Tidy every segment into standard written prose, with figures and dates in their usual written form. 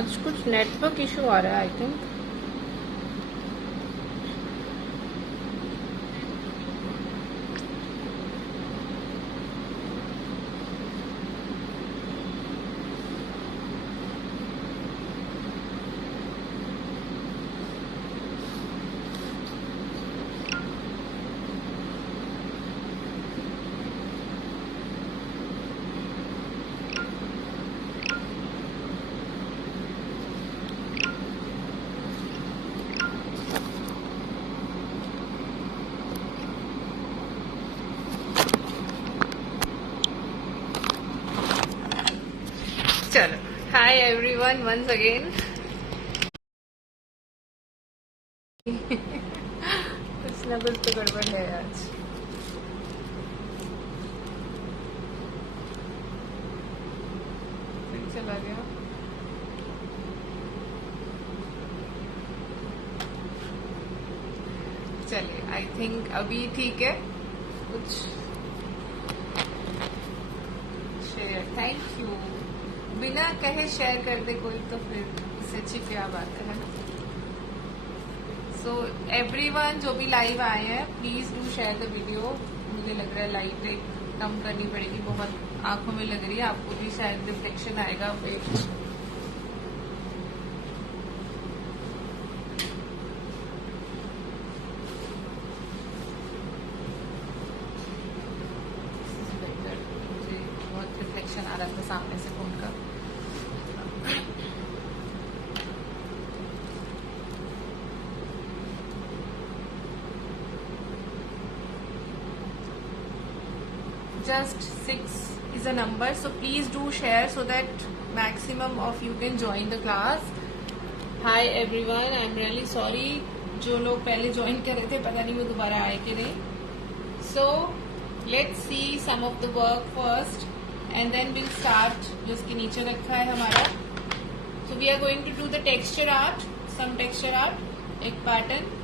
आज कुछ network issue आ रहा है आई थिंक। चलो, हाय एवरीवन वंस अगेन। कुछ ना कुछ तो गड़बड़ है आज। फिर चला गया। चलिए, आई थिंक अभी ठीक है। कुछ शेयर, थैंक यू। बिना कहे शेयर कर दे कोई तो फिर इससे अच्छी क्या बात है ना। सो एवरीवन जो भी लाइव आए हैं, please do share the video. मुझे लग रहा है लाइट रेट कम करनी पड़ेगी, बहुत आंखों में लग रही है। आपको भी शायद रिफ्लेक्शन आएगा फिर। मुझे बहुत रिफ्लेक्शन आ रहा था सामने से फोन का। Just 6 is a number, so please do share so that maximum of you can join the class. Hi everyone, I'm really sorry जो लोग पहले ज्वाइन कर रहे थे पता नहीं वो दोबारा आए कि नहीं। So let's see some of the work first and then we'll start जो इसके नीचे रखा है हमारा। So we are going to do the texture art, some texture art, एक pattern।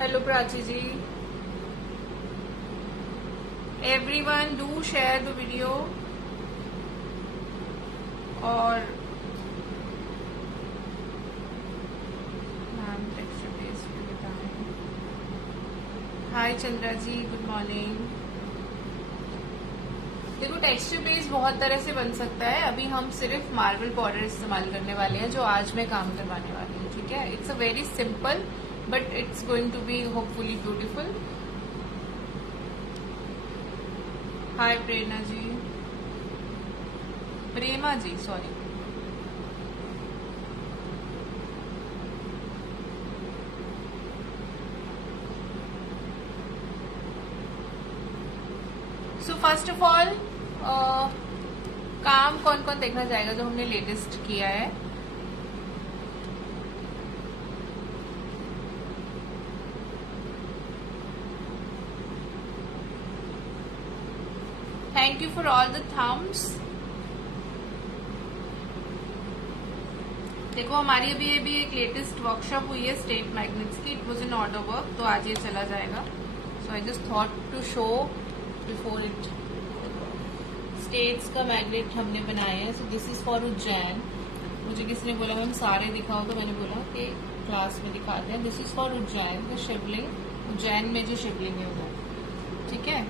Hello Prachi ji. Everyone do share the video और ma'am texture base पे बताएं। Hi Chandra ji, good morning. देखो टेक्सचर बेस बहुत तरह से बन सकता है। अभी हम सिर्फ मार्बल पाउडर इस्तेमाल करने वाले हैं जो आज मैं काम करवाने वाली हूँ। ठीक है, it's a very simple but it's going to be hopefully beautiful. Hi Prerna ji, Prema ji, sorry. So first of all काम कौन कौन देखना चाहेगा जो हमने लेटेस्ट किया है? Thank you for all the thumbs. देखो हमारी अभी एक लेटेस्ट वर्कशॉप हुई है स्टेट मैग्नेट्स की। It was in order work, तो आज ये चला जाएगा। So I just thought to show before it. States का मैग्नेट हमने बनाया है। So this is for Ujjain. मुझे किसी ने बोला मैम सारे दिखाओ, तो मैंने बोला कि क्लास में दिखाते हैं। This is for Ujjain, the Shivling. Ujjain में जो शिवलिंग है वो, ठीक है।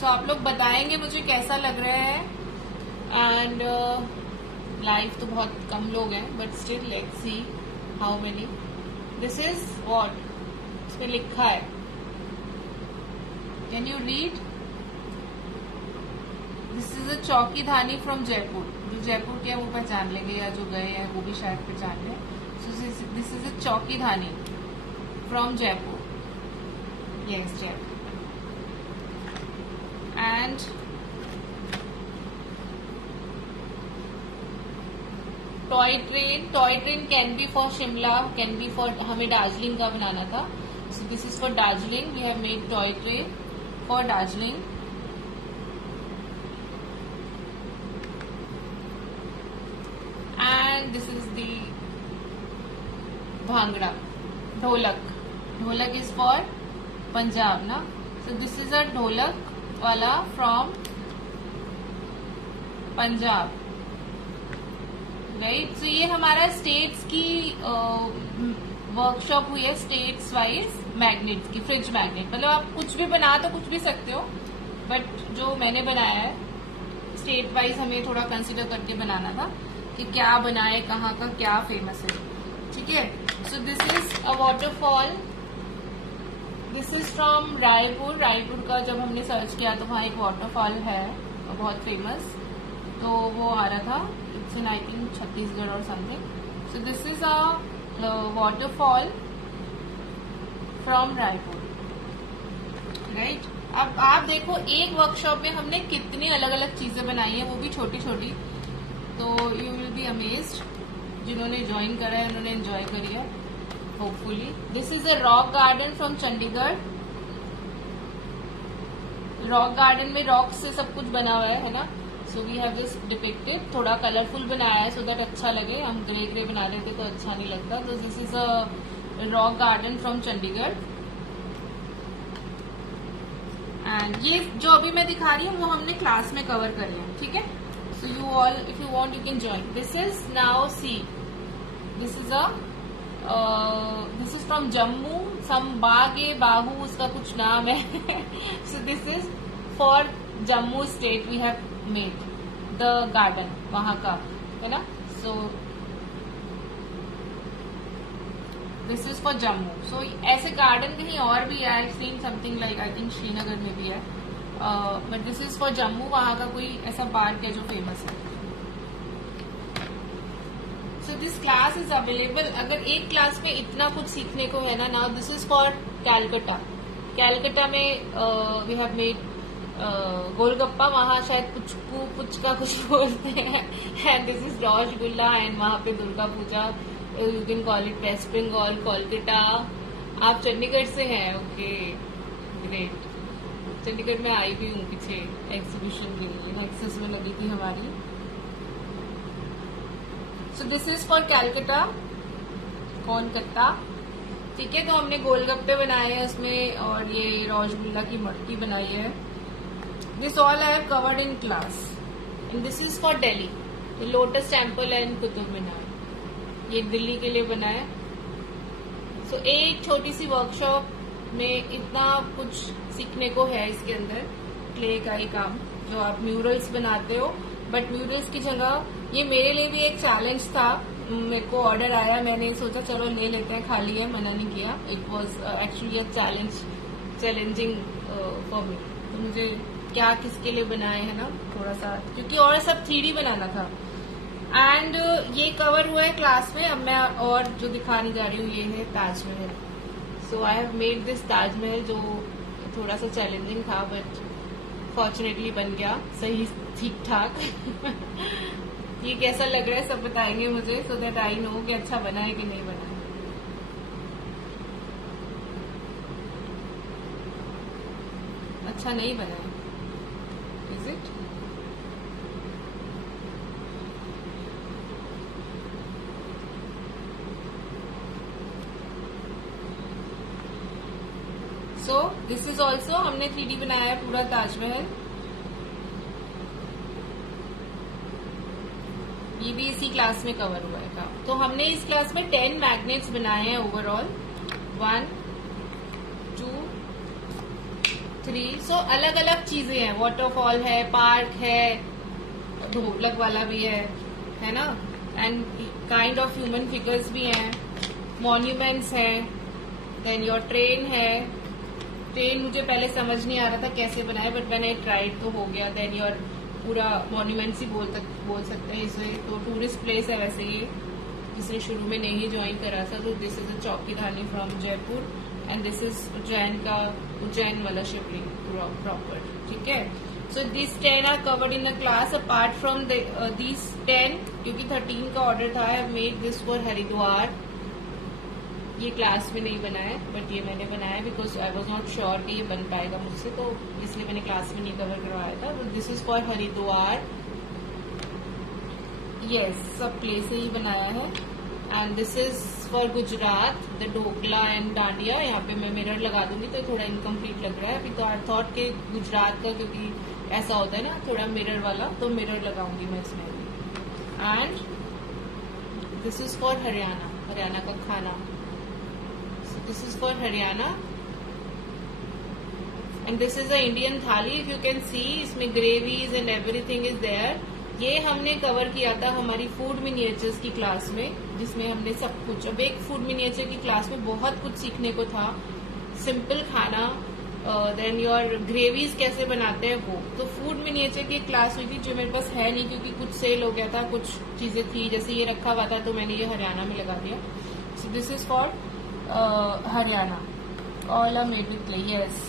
सो आप लोग बताएंगे मुझे कैसा लग रहा है। एंड लाइव तो बहुत कम लोग हैं but still let's see how many. This is what इसमें लिखा है, can you read? This is a Chokhi Dhani from Jaipur. जो जयपुर के हैं वो पहचान लेंगे, या जो गए हैं वो भी शायद पहचान लें। सो this is a Chokhi Dhani from Jaipur. Yes, Jaipur. And toy train can be for Shimla, can be for, हमें दार्जिलिंग का बनाना था। So this is for Darjeeling. We have made toy train for Darjeeling. And this is the bhangra, dholak. Dholak is for Punjab ना. सो दिस इज अ ढोलक वाला from Punjab, right. सो ये हमारा states की वर्कशॉप हुई है, स्टेट्स वाइज मैग्नेट्स की, फ्रिज मैग्नेट. मतलब आप कुछ भी बना तो कुछ भी सकते हो, बट जो मैंने बनाया है स्टेट वाइज हमें थोड़ा कंसिडर करके बनाना था कि क्या बनाए, कहाँ का क्या फेमस है. ठीक है. So this is a waterfall. This is from Raipur. Raipur का जब हमने सर्च किया तो वहाँ एक वाटरफॉल है बहुत फेमस, तो वो आ रहा था. It's in I think Chhattisgarh और something. So this is a waterfall from Raipur, right. अब आप देखो एक वर्कशॉप में हमने कितनी अलग अलग चीजें बनाई हैं, वो भी छोटी छोटी. तो यू विल बी अमेज्ड. जिन्होंने ज्वाइन करा है उन्होंने एंजॉय करी है hopefully. This is a rock garden from Chandigarh. Rock garden में रॉक से सब कुछ बना हुआ है ना. So we have this depicted. थोड़ा कलरफुल बनाया है सो दैट अच्छा लगे. हम ग्रे ग्रे बना रहे थे तो अच्छा नहीं लगता. तो this is a rock garden from Chandigarh. And ये जो अभी मैं दिखा रही हूँ वो हमने क्लास में कवर करी है. ठीक है. So you all if you want you can join. This is now see. This is from Jammu. Some Bagh-e Bahu उसका कुछ नाम है. So this is for Jammu state we have made the garden, वहां का है ना. So this is for Jammu. So ऐसे garden कहीं और भी है. I seen something like I think Srinagar में भी है, but this is for Jammu. वहां का कोई ऐसा पार्क है जो फेमस है. So this class is available. अगर एक क्लास में इतना कुछ सीखने को है ना. Now this is for Calcutta. Calcutta में वी हैव मेड गोलगप्पा. वहां शायद पुचका कुछ बोलते हैं. And this is rasgulla. And वहां पे Durga Puja. You can call it West Bengal, Kolkata. आप चंडीगढ़ से हैं. Okay great. चंडीगढ़ में आई भी हूँ पीछे एग्जीबिशन के लिए. एक्सेस में लगी थी हमारी. सो this is for Calcutta, Kolkata. ठीक है. तो हमने गोलगप्पे बनाए हैं उसमें और ये रसगुल्ला की मटकी बनाई है. This all I have covered in class. And this is for Delhi. Lotus temple and Qutub Minar. ये दिल्ली के लिए बना है. सो एक छोटी सी वर्कशॉप में इतना कुछ सीखने को है इसके अंदर. क्ले का ही काम जो आप म्यूरल्स बनाते हो, बट म्यूरल्स की जगह ये मेरे लिए भी एक चैलेंज था. मेरे को ऑर्डर आया, मैंने सोचा चलो ले लेते हैं, खाली है, मना नहीं किया. It was actually a challenging for me. तो मुझे क्या किसके लिए बनाए है ना थोड़ा सा, क्योंकि और सब 3D बनाना था. एंड ये कवर हुआ है क्लास में. अब मैं और जो दिखाने जा रही हूँ ये है Taj Mahal. So I have made this Taj Mahal जो थोड़ा सा चैलेंजिंग था, बट फॉर्चुनेटली बन गया सही ठीक ठाक. ये कैसा लग रहा है सब बताएंगे मुझे, सो दैट आई नो कि अच्छा बना है कि नहीं बना है. अच्छा नहीं बना है. Is it? So this is also हमने 3D बनाया है पूरा ताजमहल. ये भी इसी क्लास में कवर हुआ है काम. तो हमने इस क्लास में 10 मैग्नेट्स बनाए हैं ओवरऑल. 1 2 3. सो अलग अलग चीजें हैं. वाटरफॉल है, पार्क है, ढोलक वाला भी है ना. And kind of human figures भी हैं, मॉन्यूमेंट्स हैं. देन योर ट्रेन है. ट्रेन मुझे पहले समझ नहीं आ रहा था कैसे बनाए, बट मैंने ट्राइड तो हो गया. देन योर पूरा मॉन्यूमेंट्स ही बोल सकते हैं इसे. तो टूरिस्ट प्लेस है वैसे ये, जिसने शुरू में नहीं ज्वाइन करा था. तो this is a Chokhi Dhani from Jaipur. And this is Ujjain वाला शिवलिंग प्रॉपर. ठीक है. So this 10 are covered in the class. Apart from this 10, क्योंकि 13 का ऑर्डर था, I have made this for Haridwar. ये क्लास में नहीं बनाया, बट ये मैंने बनाया because I was not sure कि ये बन पाएगा मुझसे, तो इसलिए मैंने क्लास में नहीं कवर करवाया था. This is for Haridwar. Yes, सब प्लेस से ही बनाया है. And this is for Gujarat, the dhokla and dandiya. यहाँ पे मैं मिरर लगा दूंगी तो थोड़ा इनकम्प्लीट लग रहा है अभी, तो आई थॉट के गुजरात का क्योंकि ऐसा होता है ना थोड़ा मिरर वाला, तो मिरर लगाऊंगी मैं इसमें। And this is for Haryana, Haryana का खाना। This is for Haryana and this is a Indian thali. If you can see इसमें gravies and everything is there. ये हमने कवर किया था हमारी फूड मिनिएचर्स की क्लास में, जिसमें हमने सब कुछ, अब एक फूड मिनिएचर की क्लास में बहुत कुछ सीखने को था। सिंपल खाना, देन योर ग्रेवीज कैसे बनाते हैं वो। तो फूड मिनिएचर की क्लास हुई थी जो मेरे पास है नहीं क्योंकि कुछ सेल हो गया था, कुछ चीजें थी, जैसे ये रखा हुआ था तो मैंने ये हरियाणा में लगा दिया। So this is for Haryana, all are made with clay. Yes,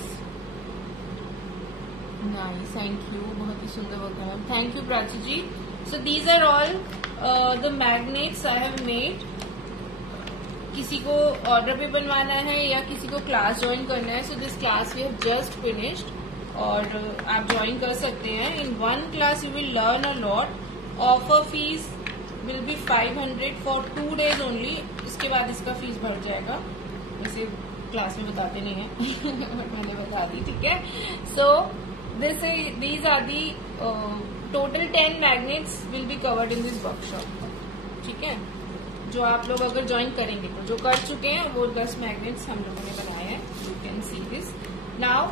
nice, thank you, बहुत ही सुंदर वर्क है। Thank you Prachi ji. So these are all the magnets I have made. किसी को ऑर्डर पे बनवाना है या किसी को क्लास ज्वाइन करना है, so this class we have just finished, और आप ज्वाइन कर सकते हैं। In one class you will learn a lot. Offer fees will be 500 for 2 days only. इसके बाद इसका फीस बढ़ जाएगा, वैसे क्लास में बताते नहीं है बट मैंने बता दी, ठीक है। सो these are the total 10 magnets will be covered in this workshop, ठीक है। जो आप लोग अगर ज्वाइन करेंगे तो, जो कर चुके हैं वो 10 मैग्नेट्स हम लोगों ने बनाए हैं। You can see this now.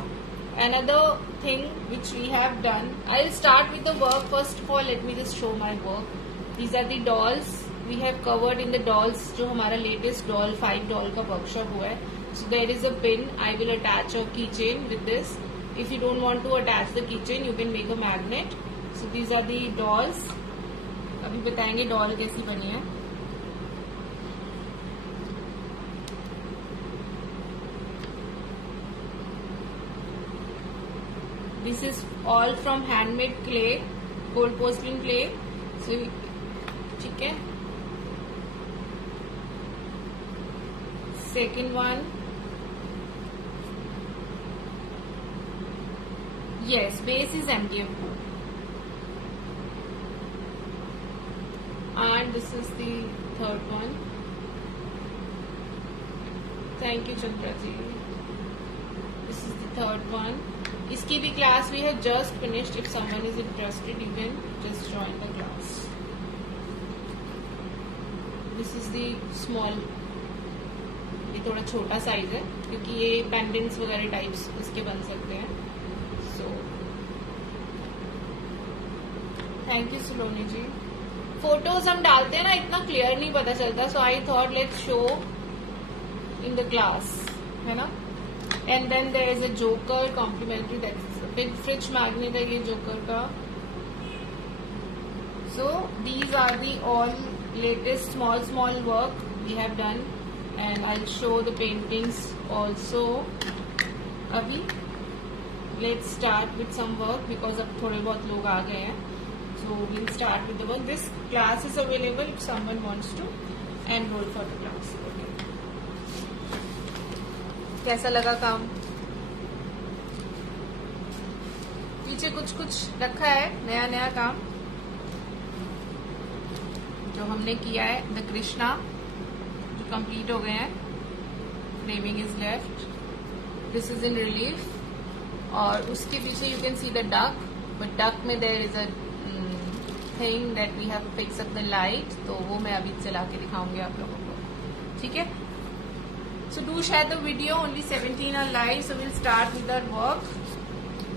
Another thing which we have done, I'll start with the work. First of all, let me just show my work. These are the dolls we have covered in the dolls, जो हमारा latest doll 5 doll का workshop हुआ है। So there is a pin. I will attach a keychain with this. If you don't want to attach the keychain, you can make a magnet. So these are the dolls. अभी बताएंगे doll कैसी बनी है। This is all from handmade clay, gold porcelain clay. So ठीक है। Second one, yes, base is MDF wood. And this is the third one. Thank you Chandra ji. This is the third one. इसकी भी class we have just finished. If someone is interested you can just join the class. This is the small, ये थोड़ा छोटा size है क्योंकि ये pendants वगैरह types इसके बन सकते हैं। So thank you Saloni ji. Photos हम डालते हैं ना, इतना क्लियर नहीं पता चलता, so I thought let's show in the class, है ना। And then there is a joker complimentary, that's a big fridge magnet है ये joker का। So these are the all latest small work we have done, and I'll show the paintings also। अभी let's start with some work because अब थोड़े बहुत लोग आ गए हैं, so we'll start with the work। This class is available if someone wants to enroll for the class। कैसा लगा काम? पीछे कुछ रखा है नया काम जो हमने किया है। द कृष्णा जो कंप्लीट हो गए हैं, framing is left, this is in relief. और उसके पीछे you can see the duck, but duck में there is a thing that we have to fix up the light, तो वो मैं अभी चला के दिखाऊंगी आप लोगों को, ठीक है। So do share the video. Only 17 are live, so we'll start with our work.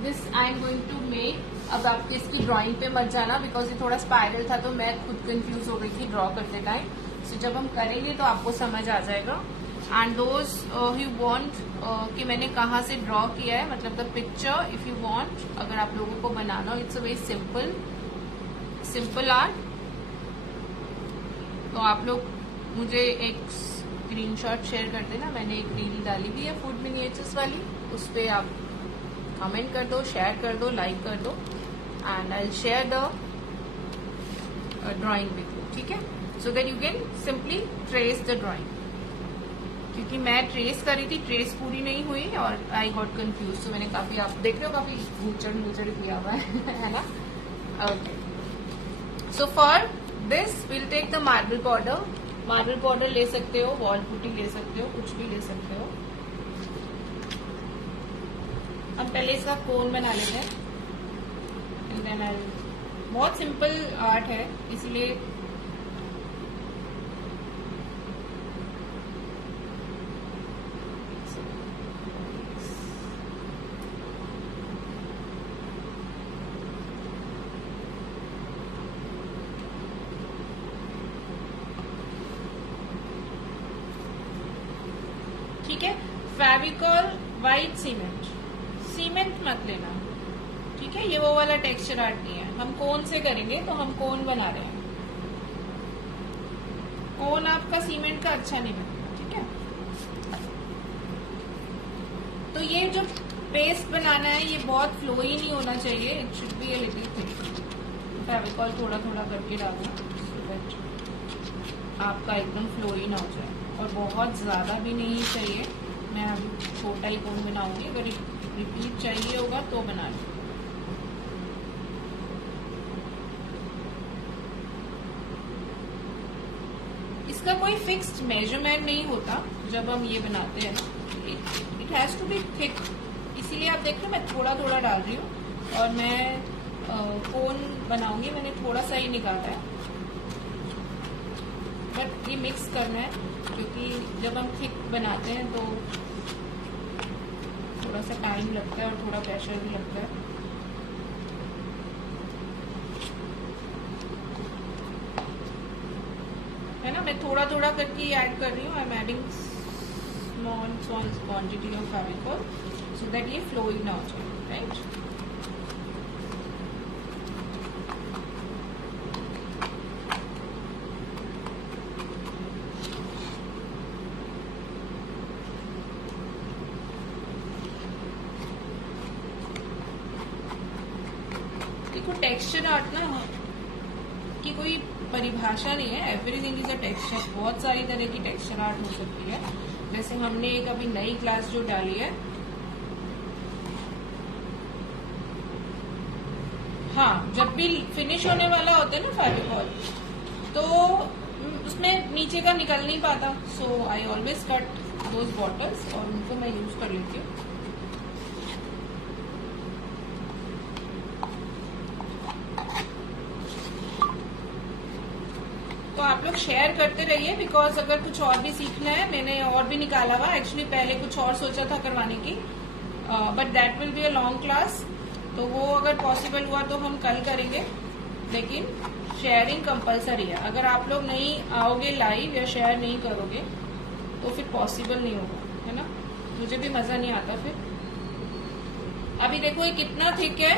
This I am going to make. अब आपके इसकी ड्राइंग पे मत जाना बिकॉज ये थोड़ा स्पाइरल था तो मैं खुद कंफ्यूज हो गई थी ड्रॉ करते टाइम। सो जब हम करेंगे तो आपको समझ आ जाएगा। एंड दोज यू वांट कि मैंने कहाँ से ड्रॉ किया है, मतलब the picture if you want, अगर आप लोगों को बनाना हो, it's a very simple art. तो आप लोग मुझे एक स्क्रीनशॉट शेयर कर देना, मैंने एक रील डाली भी है फूड मिनिएचर्स वाली, उस पर आप कमेंट कर दो, शेयर कर दो, लाइक कर दो, and I will share the drawing with you, ठीक है। So that you can simply trace the drawing, क्योंकि मैं ट्रेस कर रही थी, ट्रेस पूरी नहीं हुई और आई गॉट कंफ्यूज। तो मैंने काफी, आप देख रहे हो काफी नीचड़ किया हुआ है ना। Okay, so for this will take the marble powder marble powder ले सकते हो, वॉल पुट्टी ले सकते हो, कुछ भी ले सकते हो। हम पहले इसका कोन बना लेते हैं एंड देन आई, बहुत सिंपल आर्ट है इसलिए ठीक है। फेविकॉल व्हाइट सीमेंट, सीमेंट मत लेना, ठीक है। ये वो वाला टेक्सचर आर्ट नहीं है, हम कोन से करेंगे तो हम कोन बना रहे हैं। कोन आपका सीमेंट का अच्छा नहीं बनेगा, ठीक है। तो ये जो पेस्ट बनाना है ये बहुत फ्लोई नहीं होना चाहिए, it should be a little thick. Fevicol थोड़ा थोड़ा करके डालना सो दैट आपका एकदम फ्लोई ना हो जाए, और बहुत ज्यादा भी नहीं चाहिए। मैं अभी छोटा ही कोन बनाऊंगी, अगर रिपीट चाहिए होगा तो बना लूँ। इसका कोई फिक्स्ड मेजरमेंट नहीं होता जब हम ये बनाते हैं ना, it has to be thick, इसीलिए आप देख रहे हो मैं थोड़ा थोड़ा डाल रही हूँ। और मैं कोन बनाऊंगी, मैंने थोड़ा सा ही निकाला है, बट ये मिक्स करना है क्योंकि जब हम थिक बनाते हैं तो थोड़ा सा टाइम लगता है और थोड़ा प्रेशर भी लगता है। है ना, मैं थोड़ा थोड़ा करके ऐड कर रही हूँ। I am adding small quantity of Fevicol so that ये फ्लोइंग ना हो जाए, राइट। देखो टेक्सचर आर्ट ना की कोई परिभाषा नहीं है, एवरीथिंग इज अ टेक्सचर। बहुत सारी तरह की टेक्सचर आर्ट हो सकती है, जैसे हमने एक अभी नई क्लास जो डाली है, हाँ, जब भी फिनिश होने वाला होता है ना फेविकॉल तो उसमें नीचे का निकल नहीं पाता, so I always cut those bottles और उनको मैं यूज कर लेती हूँ। तो आप लोग शेयर करते रहिए, बिकॉज अगर कुछ और भी सीखना है, मैंने और भी निकाला हुआ एक्चुअली, पहले कुछ और सोचा था करवाने की, but that will be a long class, तो वो अगर पॉसिबल हुआ तो हम कल करेंगे, लेकिन शेयरिंग कंपलसरी है। अगर आप लोग नहीं आओगे लाइव या शेयर नहीं करोगे तो फिर पॉसिबल नहीं होगा, है ना, मुझे भी मजा नहीं आता फिर। अभी देखो ये कितना थिक है,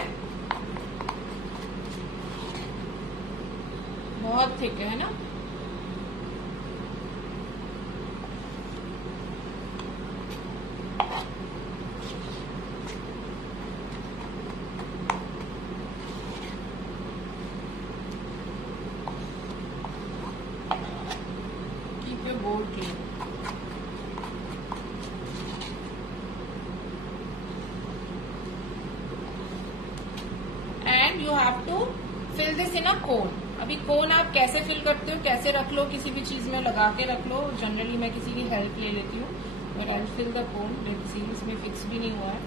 बहुत थिक है ना। Keep your board clean. And you have to fill this in a cone. अभी कोन आप कैसे फिल करते हो, कैसे रख लो, किसी भी चीज में लगा के रख लो। जनरली मैं किसी की हेल्प ले लेती हूँ, but I fill the cone. Let's इसमें फिक्स भी नहीं हुआ है,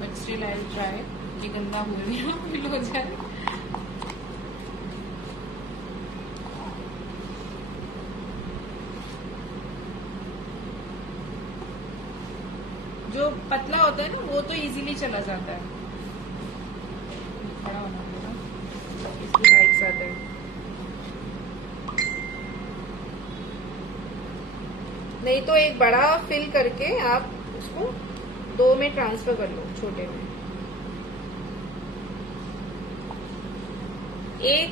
बट स्टिल आई ट्राई। ये गंदा हो गया, फिल हो जाए। जो पतला होता है ना वो तो इजीली चला जाता है। खड़ा होना पड़ेगा, इसकी लाइट्स आते हैं। नहीं तो एक बड़ा फिल करके आप उसको 2 में ट्रांसफर कर लो, छोटे में। एक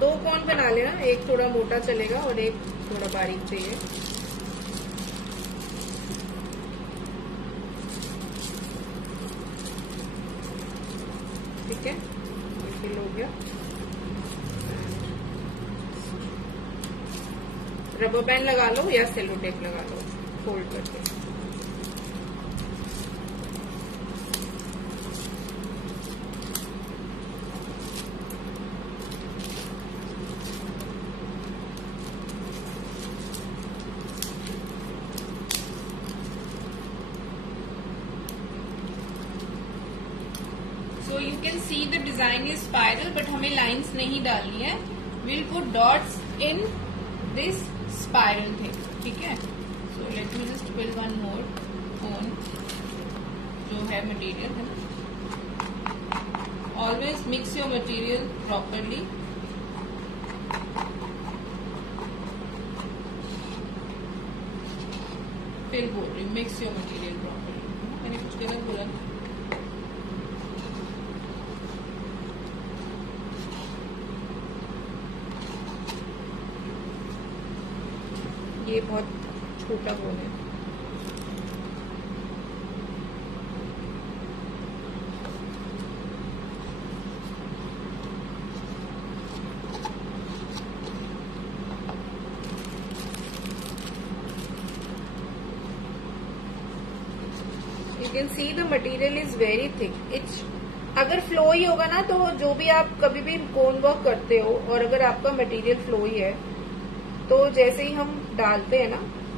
2 कोन बना लेना, एक थोड़ा मोटा चलेगा और एक थोड़ा बारीक चाहिए। ठीक है, फिल हो गया। रबर बैंड लगा लो या सेलो टेप लगा लो फोल्ड करके। डिजाइन इज स्पाइरल बट हमें लाइंस नहीं डालनी है. Will put dots in this spiral thing. ठीक है. So let me just fill one more cone जो है मटेरियल है ना. Always mix your material properly. फिर बोल रही मिक्स योर मटेरियल प्रॉपरली. मैंने कुछ गलत बोला ना. ये बहुत छोटा गोल है. You can see the material is very thick. It's अगर फ्लो ही होगा ना तो जो भी आप कभी भी कोन वर्क करते हो और अगर आपका मटेरियल फ्लो ही है तो जैसे ही हम डालते हैं ना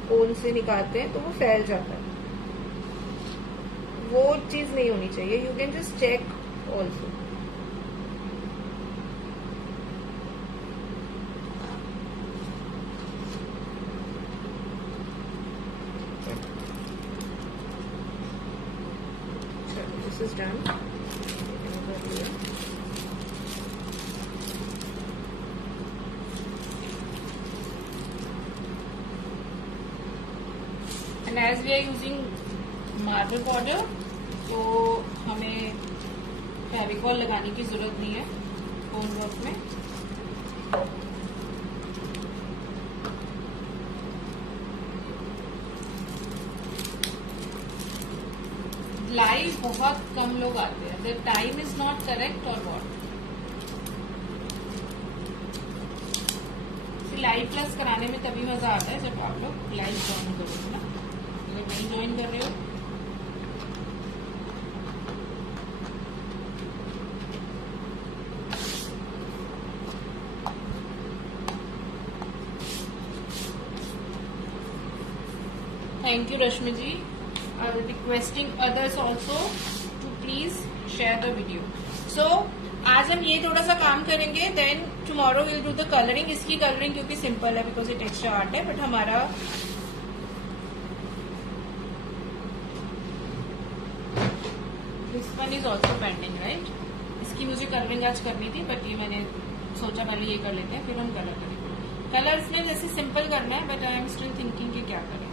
कोन से निकालते हैं तो वो फैल जाता है. वो चीज नहीं होनी चाहिए. You can just check also. This is done. And as we are using marble border, तो हमें फेविकॉल लगाने की जरूरत नहीं है कोन वर्क में. लाइव बहुत कम लोग आते हैं. The time is not correct और वॉट. लाइव क्लास कराने में तभी मजा आता है जब आप लोग लाइव ज्वाइन करोगे ना. अगर नहीं ज्वाइन कर रहे हो thank you Rashmi ji. Requesting others also to please share the video. So आज हम ये थोड़ा सा काम करेंगे. Then tomorrow will do the colouring. इसकी कलरिंग क्योंकि सिंपल है बिकॉज इट एक्स्ट्रा आर्ट है. बट हमारा this one is also pending right. इसकी मुझे कलरिंग आज करनी थी बट ये मैंने सोचा पहले ये कर लेते हैं फिर हम कलर करेंगे. कलर्स में जैसे सिंपल करना है but I am still thinking कि क्या करें.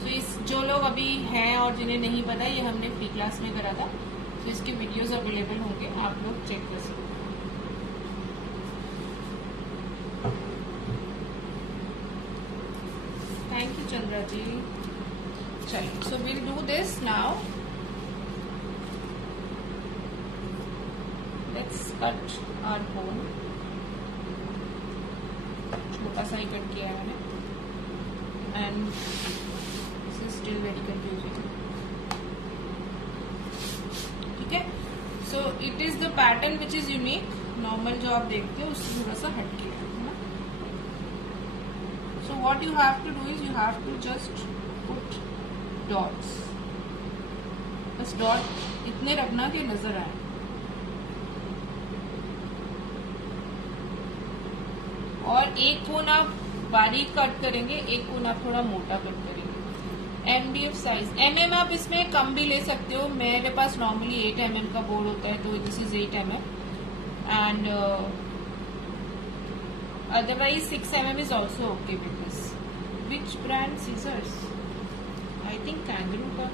तो इस जो लोग अभी हैं और जिन्हें नहीं पता ये हमने फ्री क्लास में करा था. तो इसके वीडियोस अवेलेबल होंगे. आप लोग चेक कर सकते हैं. Thank you Chandra ji. चलिए so will do this now. Let's cut our cone. छोटा सा ही कट किया है मैंने. And still very confusing. ठीक है. So it is the pattern which is unique. Normal जो आप देखते हो उससे थोड़ा सा हटके है ना. So what you have to do is you have to just put dots. बस डॉट इतने रखना कि नजर आए. और एक कोन आप बारीक कट करेंगे एक कोन आप थोड़ा मोटा कट करेंगे. MDF साइज MM आप इसमें कम भी ले सकते हो. मेरे पास नॉर्मली 8 mm का बोर्ड होता है तो this is 8 mm and otherwise 6 mm is also okay with this. Which brand scissors? I think kangaroo का.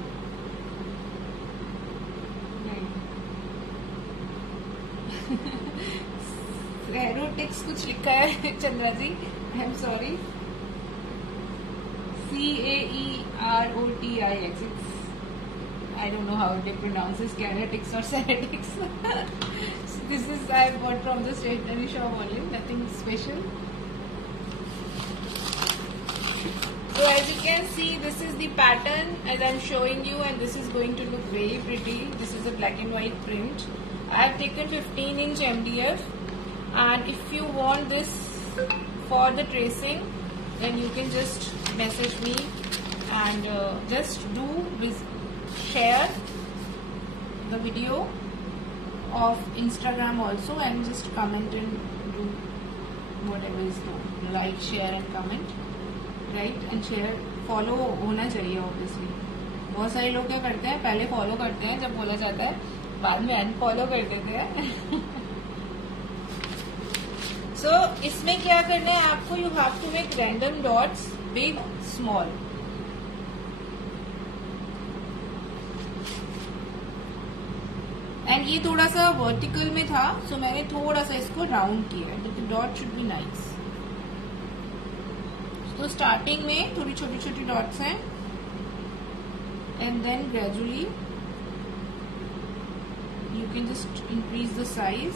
एरोटिक्स कुछ लिखा है Chandra ji. I am sorry. CAEROTIX. I don't know how they pronounce this. Canetics or Ceratics. This is I bought from the stationery shop only. Nothing special. So as you can see, this is the pattern as I'm showing you, and this is going to look very pretty. This is a black and white print. I have taken 15-inch MDF, and if you want this for the tracing, then you can just message me and just do share the video of Instagram also, and just comment and do whatever is done. Like, share and comment, right? And share, follow होना चाहिए obviously. बहुत सारे लोग क्या करते हैं, पहले follow करते हैं जब बोला जाता है, बाद में अनफॉलो कर देते हैं. So इसमें क्या करना है आपको, you have to make random dots, big, small. And ये थोड़ा सा वर्टिकल में था, सो मैंने थोड़ा सा इसको राउंड किया, but the dot should be nice. तो स्टार्टिंग में थोड़ी छोटी छोटी डॉट्स हैं, and then gradually you can just increase the size.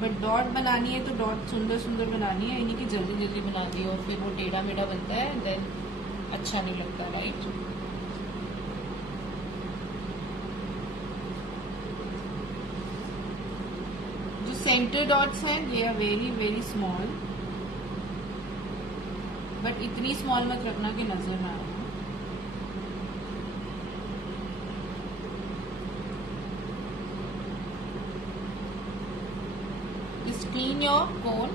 But dot बनानी है तो डॉट सुंदर सुंदर बनानी है, यानी कि जल्दी जल्दी बना दी और फिर वो टेढ़ा मेढ़ा बनता है, देन अच्छा नहीं लगता, राइट? जो सेंटर डॉट्स हैं they are very very small, but इतनी स्मॉल मत रखना कि नजर ना आए. Just clean your cone.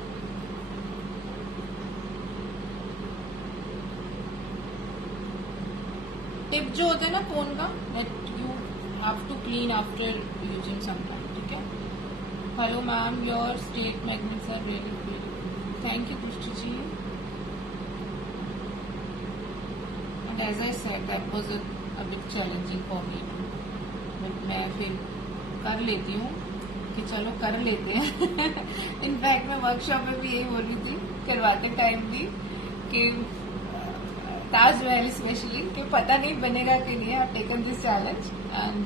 Tip जो होता है ना कोन का, that you have to clean after using sometime. ठीक है? Hello ma'am, your state magnets are really beautiful. Thank you Krishti ji. And as I said, that was a bit challenging for me. But मैं फिर कर लेती हूँ कि चलो कर लेते हैं. इनफैक्ट मैं वर्कशॉप में भी यही बोल रही थी करवाते टाइम भी कि ताजमहल स्पेशली कि पता नहीं बनेगा कि नहीं. I taken this challenge and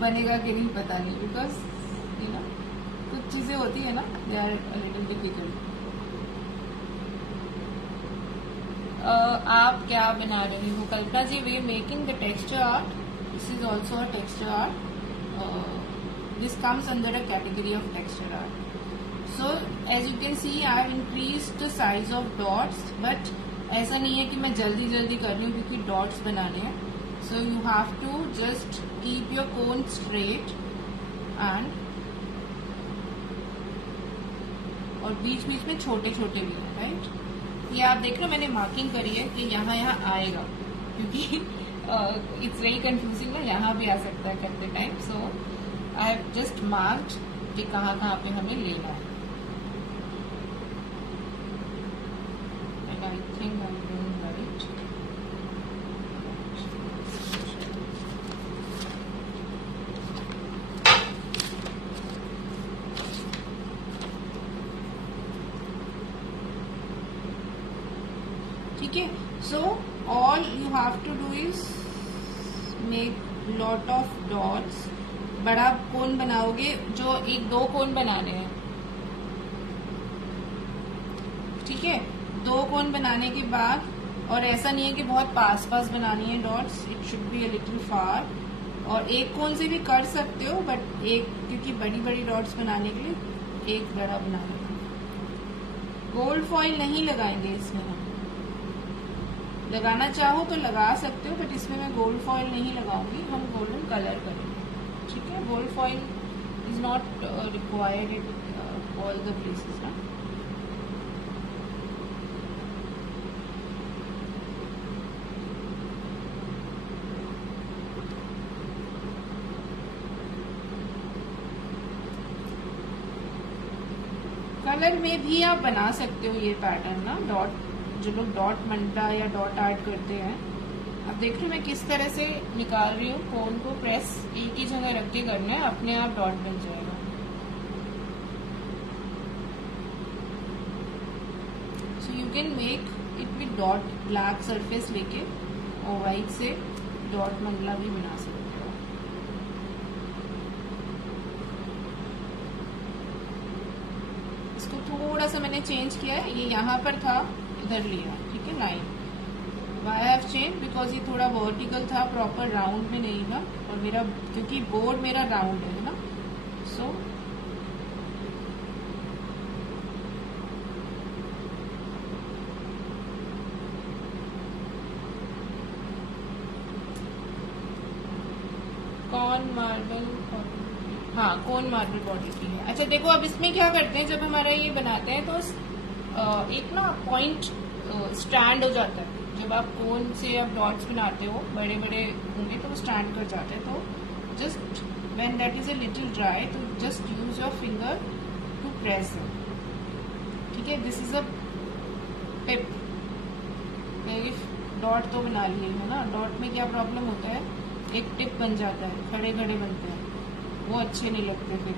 बनेगा कि नहीं पता नहीं, बिकॉज यू नो कुछ चीजें होती है ना, दे आर लिटिल डिफिकल्ट. आप क्या बना रही हो Kalpana ji? We are making the texture art. This is also a texture art. This comes under a category of texture art. So as you can see, I have increased the size of dots, but ऐसा नहीं है कि मैं जल्दी जल्दी कर रही हूँ क्योंकि dots बनाने हैं. So you have to just keep your cone straight and और बीच बीच में छोटे छोटे भी हैं, राइट? ये आप देख लो मैंने मार्किंग करी है कि यहाँ यहाँ आएगा, क्योंकि इट्स वेरी कंफ्यूजिंग ना, यहाँ भी आ सकता है करते time. So I have just marked कि कहाँ कहाँ पे हमें लेना है. And I think I am doing right. ठीक है. So all you have to do is make lot of dots. बड़ा कोन बनाओगे, जो एक दो कोन बनाने हैं, ठीक है? दो कोन बनाने के बाद, और ऐसा नहीं है कि बहुत पास पास बनानी है dots, it should be a little far. और एक कोन से भी कर सकते हो, बट एक क्योंकि बड़ी बड़ी डॉट्स बनाने के लिए एक बड़ा बना लेना. गोल्ड फॉइल नहीं लगाएंगे इसमें हम. लगाना चाहो तो लगा सकते हो, बट इसमें मैं गोल्ड फॉइल नहीं लगाऊंगी, हम गोल्डन कलर करेंगे. ठीक है? Gold foil is not required at all the places ना. कलर में भी आप बना सकते हो ये पैटर्न ना. डॉट, जो लोग डॉट मंडा या डॉट आर्ट करते हैं, अब देख लो मैं किस तरह से निकाल रही हूँ. कोन को प्रेस एक ही जगह रख के करना है, अपने आप डॉट बन जाएगा. So you can make it with dot. Black surface लेके और व्हाइट से डॉट मंडला भी बना सकते हो. इसको थोड़ा सा मैंने चेंज किया है, ये यहाँ पर था, इधर लिया. ठीक है? Line Why I have changed? Because ये थोड़ा वर्टिकल था, प्रॉपर राउंड में नहीं था, और मेरा क्योंकि बोर्ड मेरा राउंड है ना, सो कौन मार्बल हाँ, कोन मार्बल बॉडी की है। अच्छा देखो, अब इसमें क्या करते हैं, जब हमारा ये बनाते हैं तो एक ना पॉइंट स्टैंड हो जाता है। जब आप कोन से आप डॉट्स बनाते हो बड़े बड़े होंगे तो वो स्टैंड कर जाते हैं। तो just when that is a little dry, तो just use your finger to press it. ठीक है, this is a tip. Dot तो बना लिए है ना, डॉट में क्या प्रॉब्लम होता है, एक टिप बन जाता है, खड़े खड़े बनते हैं, वो अच्छे नहीं लगते फिर।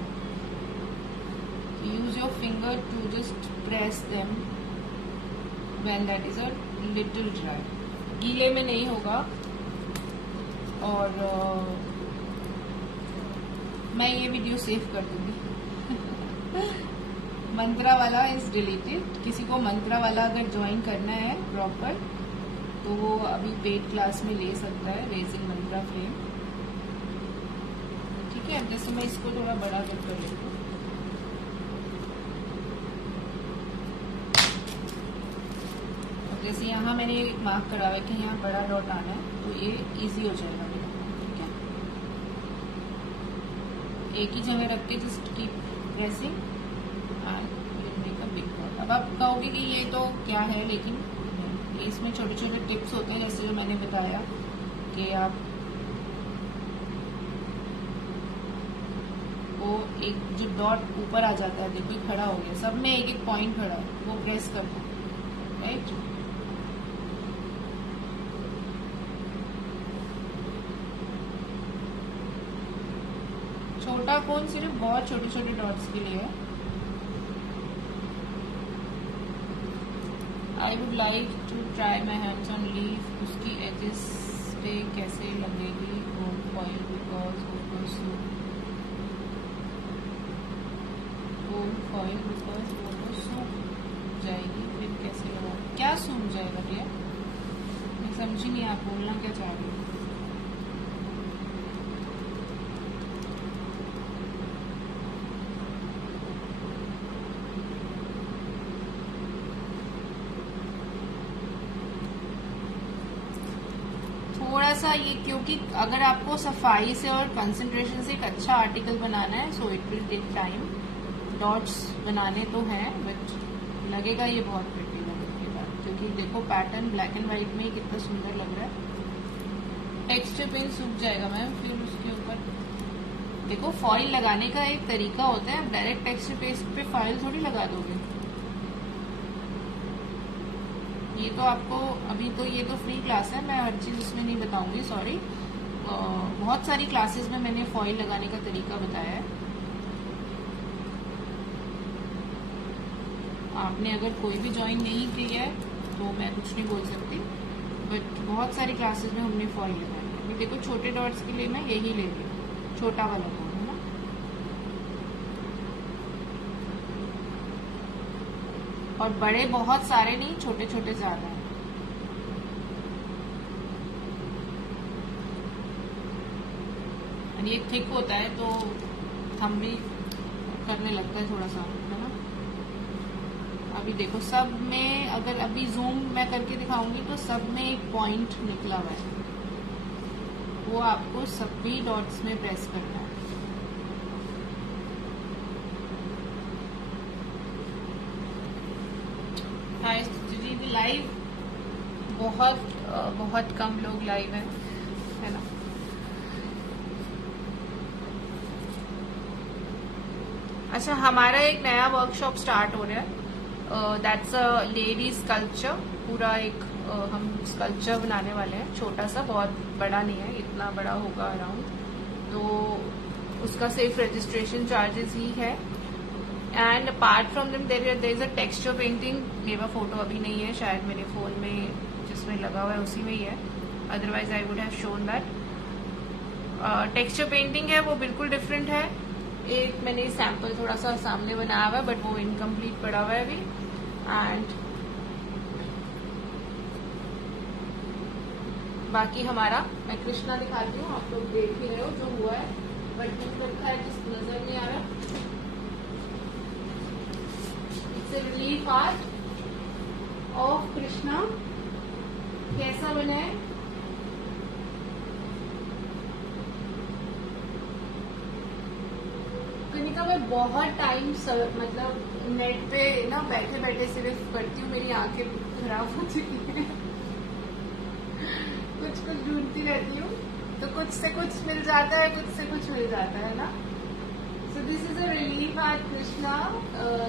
Use your finger to just press them when that is a little dry. गीले में नहीं होगा। और मैं ये वीडियो सेव कर दूंगी। मंत्रा वाला इज डिलीटेड। किसी को मंत्रा वाला अगर ज्वाइन करना है प्रॉपर, तो वो अभी पेड क्लास में ले सकता है, रेजिंग मंत्रा फ्लेम। ठीक है, जैसे मैं इसको थोड़ा बड़ा कर लेती हूँ। जैसे यहाँ मैंने मार्क करा हुआ है कि यहाँ बड़ा डॉट आना है, तो ये इजी हो जाएगा मेरे को। ठीक है, एक ही जगह रख के just keep pressing and make a big dot. अब आप कहोगे कि ये तो क्या है, लेकिन इसमें छोटे छोटे टिप्स होते हैं, जैसे जो मैंने बताया कि आप वो एक जो डॉट ऊपर आ जाता है, देखो खड़ा हो गया, सब में एक एक पॉइंट खड़ा है, वो प्रेस करना, राइट। छोटा कोन सिर्फ बहुत छोटे छोटे डॉट्स के लिए है। I would like to try my hands on leaf. उसकी एजेस पे कैसे लगेगी gold foil, because gold foil because वो तो सूख जाएगी। फिर कैसे लगा, क्या सूख जाएगा भैया, मैं समझी नहीं आप बोलना क्या चाह रही हो। थोड़ा सा ये, क्योंकि अगर आपको सफाई से और कंसंट्रेशन से एक अच्छा आर्टिकल बनाना है, so it will take time. Dots बनाने तो हैं, बट लगेगा ये बहुत प्रिटी लगने के बाद, क्योंकि देखो पैटर्न ब्लैक एंड व्हाइट में ही कितना सुंदर लग रहा है। टेक्सचर पेन सूख जाएगा मैम, फिर उसके ऊपर देखो फॉइल लगाने का एक तरीका होता है। डायरेक्ट टेक्सचर पेस्ट पे फॉइल थोड़ी लगा दोगे। ये तो आपको अभी तो ये तो फ्री क्लास है, मैं हर चीज उसमें नहीं बताऊंगी, सॉरी। बहुत सारी क्लासेस में मैंने फॉइल लगाने का तरीका बताया है। आपने अगर कोई भी ज्वाइन नहीं किया है तो मैं कुछ नहीं बोल सकती, बट बहुत सारी क्लासेस में हमने फॉइल लगाया है। अभी देखो छोटे डॉट्स के लिए मैं यही ले रही हूँ, छोटा वाला कोन है ना। और बड़े बहुत सारे नहीं, छोटे छोटे ज्यादा है। ये थिक होता है तो हम भी करने लगता है थोड़ा सा, है ना। अभी देखो सब में, अगर अभी जूम मैं करके दिखाऊंगी तो सब में एक पॉइंट निकला हुआ है, वो आपको सभी डॉट्स में प्रेस करना है। लाइव बहुत कम लोग लाइव है ना। अच्छा, हमारा एक नया वर्कशॉप स्टार्ट हो रहा है, दैट्स अ लेडी स्कल्पचर। पूरा एक हम स्कल्पचर बनाने वाले हैं, छोटा सा, बहुत बड़ा नहीं है, इतना बड़ा होगा अराउंड। तो उसका सिर्फ रजिस्ट्रेशन चार्जेस ही है। And apart from them there is a texture painting. मेरा फोटो अभी नहीं है, शायद मेरे फोन में जिसमें लगा हुआ है उसी में ही है, otherwise I would have shown that. Texture painting है, वो बिल्कुल डिफरेंट है। एक मैंने सैंपल थोड़ा सा सामने बनाया हुआ है, बट वो इनकम्प्लीट पड़ा हुआ है अभी। एंड बाकी हमारा, मैं कृष्णा दिखाती हूँ, आप लोग देख ही रहे हो जो हुआ है, बट मुझे रखा है जिस नजर नहीं आ रहा। रिलीफ आर्ट ऑफ कृष्णा कैसा बना है। तो मैं बहुत टाइम मतलब नेट पे ना बैठे बैठे सिर्फ करती हूँ, मेरी आंखें खराब हो चुकी हैं। कुछ कुछ ढूंढती रहती हूँ, तो कुछ से कुछ मिल जाता है, कुछ से कुछ मिल जाता है ना। So this is a relief at Krishna,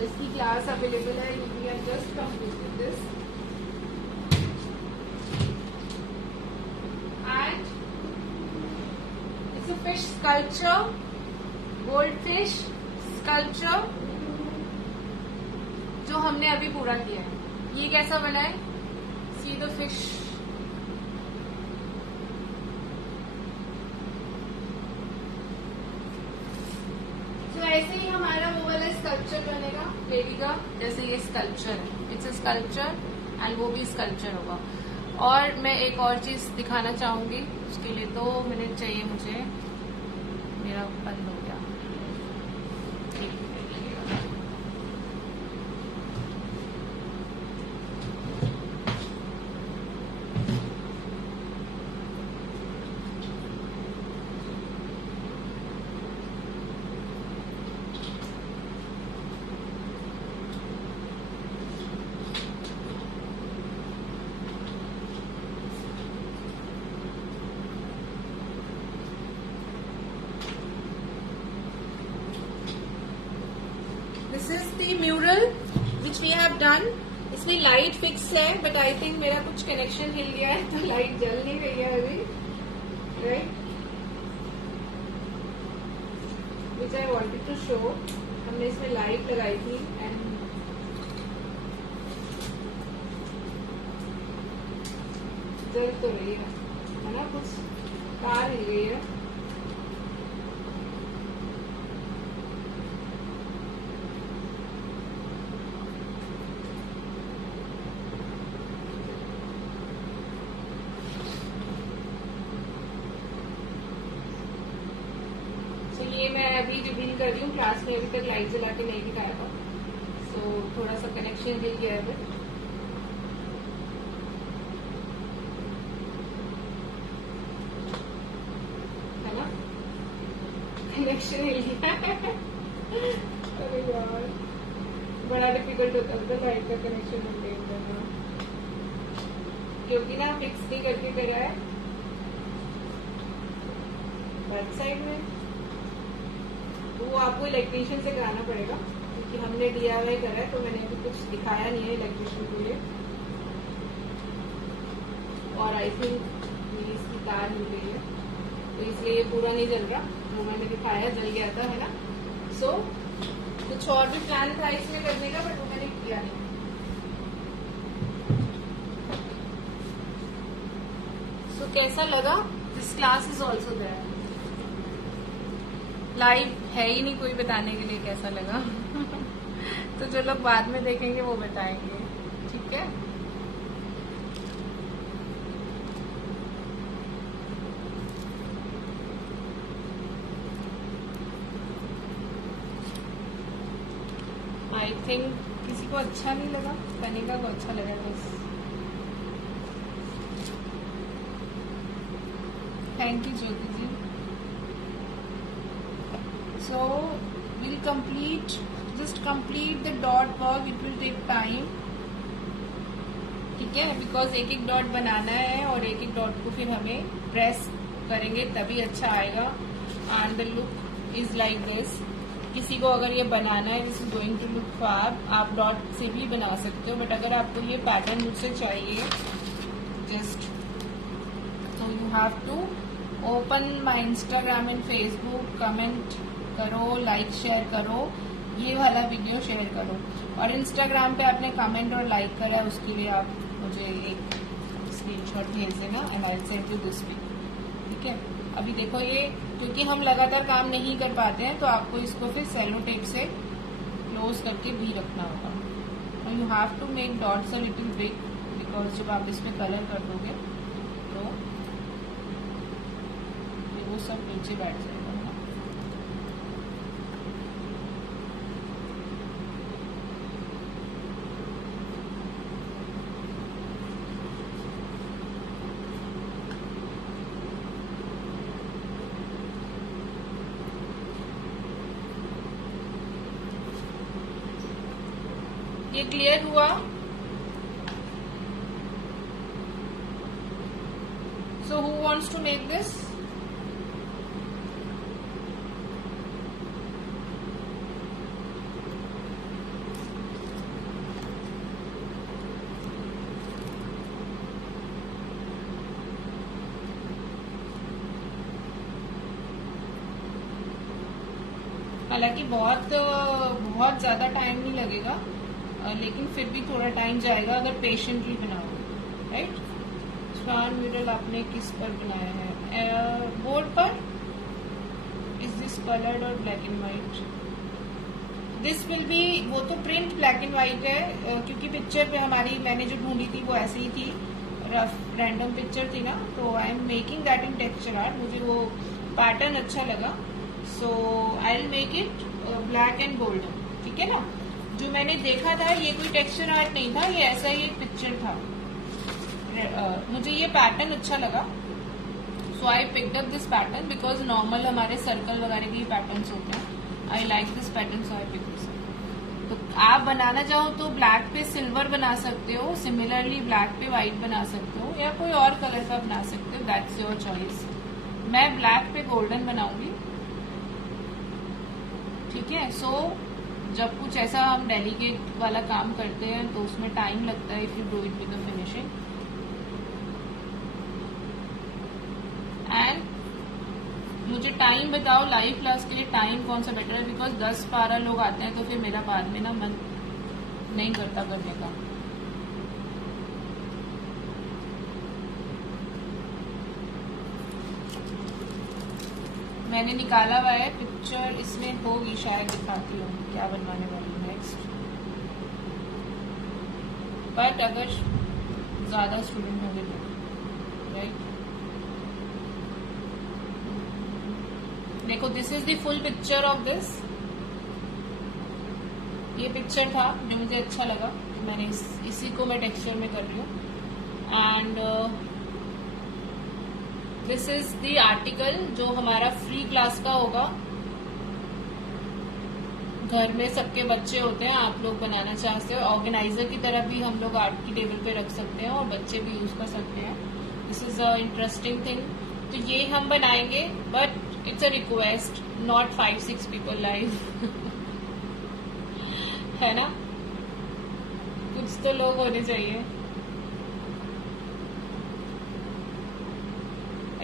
इसकी क्लास अवेलेबल है, we are just completed this and it's a fish sculpture, gold fish sculpture जो हमने अभी पूरा किया है। ये कैसा बना है, सी द फिश। तो ऐसे ही हमारा वो वाला स्कल्पचर बनेगा बेबी का, जैसे ये स्कल्पचर है, इट्स अ स्कल्पचर एंड वो भी स्कल्पचर होगा। और मैं एक और चीज दिखाना चाहूंगी, उसके लिए 2 मिनट चाहिए मुझे, मेरा बंद हो गया। This is the mural which we have done. इसमें लाइट फिक्स है, बट आई थिंक मेरा कुछ कनेक्शन हिल गया है, तो लाइट जल नहीं रही है अभी, right, which I wanted to show. हमने इसमें लाइट लगाई थी एंड जल तो रही है ना, कुछ तार हिल गई है। ये मैं अभी रिवील कर रही हूँ, क्लास में अभी तक लाइट जला के नहीं दिखाया था, सो थोड़ा सा कनेक्शन मिल गया है। है ना, कनेक्शन मिल गया है। अरे यार बड़ा डिफिकल्ट होता था लाइट का कनेक्शन मेंटेन करना, क्योंकि ना फिक्स नहीं करके करा है बैक साइड में, तो वो आपको इलेक्ट्रीशियन से कराना पड़ेगा, क्योंकि हमने DIY करा है, तो मैंने अभी कुछ दिखाया नहीं है इलेक्ट्रीशियन के लिए। और आई थिंक इसकी तार मिल गई है, तो इसलिए ये पूरा नहीं जल रहा, वो मैंने दिखाया जल गया था, है ना। सो कुछ और भी प्लान था इसमें करने का, बट वो मैंने किया नहीं। सो कैसा लगा, this class is also there. Live है ही नहीं कोई बताने के लिए कैसा लगा। तो जो लोग बाद में देखेंगे वो बताएंगे, ठीक है। आई थिंक किसी को अच्छा नहीं लगा, कनिका को अच्छा लगा बस। Thank you Jyoti ji. So we'll just complete the dot work. It will take time, ठीक है, बिकॉज एक एक डॉट बनाना है और एक एक डॉट को फिर हमें प्रेस करेंगे तभी अच्छा आएगा। And the look is like this. किसी को अगर ये बनाना है, this is going to look fab, आप डॉट से भी बना सकते हो, बट अगर आपको ये पैटर्न मुझसे चाहिए जस्ट, तो you have to open my Instagram and Facebook, comment करो, लाइक शेयर करो, ये वाला वीडियो शेयर करो। और इंस्टाग्राम पे आपने कमेंट और लाइक करा है, उसके लिए आप मुझे एक स्क्रीनशॉट भेज देना and I send you this week, ठीक है। अभी देखो ये, क्योंकि हम लगातार काम नहीं कर पाते हैं, तो आपको इसको फिर सेलो टेप से क्लोज करके भी रखना होगा। और you have to make dots a little big, because जब आप इसमें कलर कर दोगे तो वो सब नीचे बैठ जाएगा। ये क्लियर हुआ? So who wants to make this? हालांकि बहुत ज्यादा टाइम नहीं लगेगा, लेकिन फिर भी थोड़ा टाइम जाएगा अगर पेशेंटली बनाओ, राइट? स्वान म्यूरल आपने किस पर बनाया है? बोर्ड पर? इज दिस कलर्ड और black and white? This will be, वो तो प्रिंट ब्लैक एंड व्हाइट है, क्योंकि पिक्चर पे हमारी मैंने जो ढूंढी थी वो ऐसे ही थी, रफ रैंडम पिक्चर थी ना, तो I am making that in texture art. मुझे वो पैटर्न अच्छा लगा, so I will make it black and golden, ठीक है ना? जो मैंने देखा था ये कोई टेक्सचर आर्ट नहीं था, ये ऐसा ही एक पिक्चर था। मुझे ये पैटर्न अच्छा लगा, so I picked up this pattern because normal हमारे सर्कल वगैरह के पैटर्न्स होते हैं। I like this pattern, so I pick this. तो आप बनाना चाहो तो ब्लैक पे सिल्वर बना सकते हो, सिमिलरली ब्लैक पे व्हाइट बना सकते हो, या कोई और कलर का बना सकते हो, दैट्स योर चॉइस। मैं ब्लैक पे गोल्डन बनाऊंगी, ठीक है? सो जब कुछ ऐसा हम डेलीकेट वाला काम करते हैं तो उसमें टाइम लगता है, if you do it with the finishing. And मुझे टाइम बताओ लाइव क्लास के लिए टाइम कौन सा बेटर है, बिकॉज 10-12 लोग आते हैं तो फिर मेरा बाद में ना मन नहीं करता करने का। मैंने निकाला हुआ है पिक्चर, इसमें होगी शायद, दिखाती हूँ क्या बनवाने वाली हूँ नेक्स्ट। बट अगर ज्यादा स्टूडेंट होंगे तो, राइट? देखो, this is the full picture of this. ये पिक्चर था जो मुझे अच्छा लगा, मैंने इसी को मैं टेक्सचर में कर रही हूँ। And this is the article जो हमारा फ्री क्लास का होगा। घर में सबके बच्चे होते हैं, आप लोग बनाना चाहते हो, ऑर्गेनाइजर की तरह भी हम लोग आर्ट की टेबल पे रख सकते हैं और बच्चे भी यूज कर सकते हैं। This is a interesting thing. तो ये हम बनाएंगे, but it's a request, not 5-6 people live है ना? कुछ तो लोग होने चाहिए।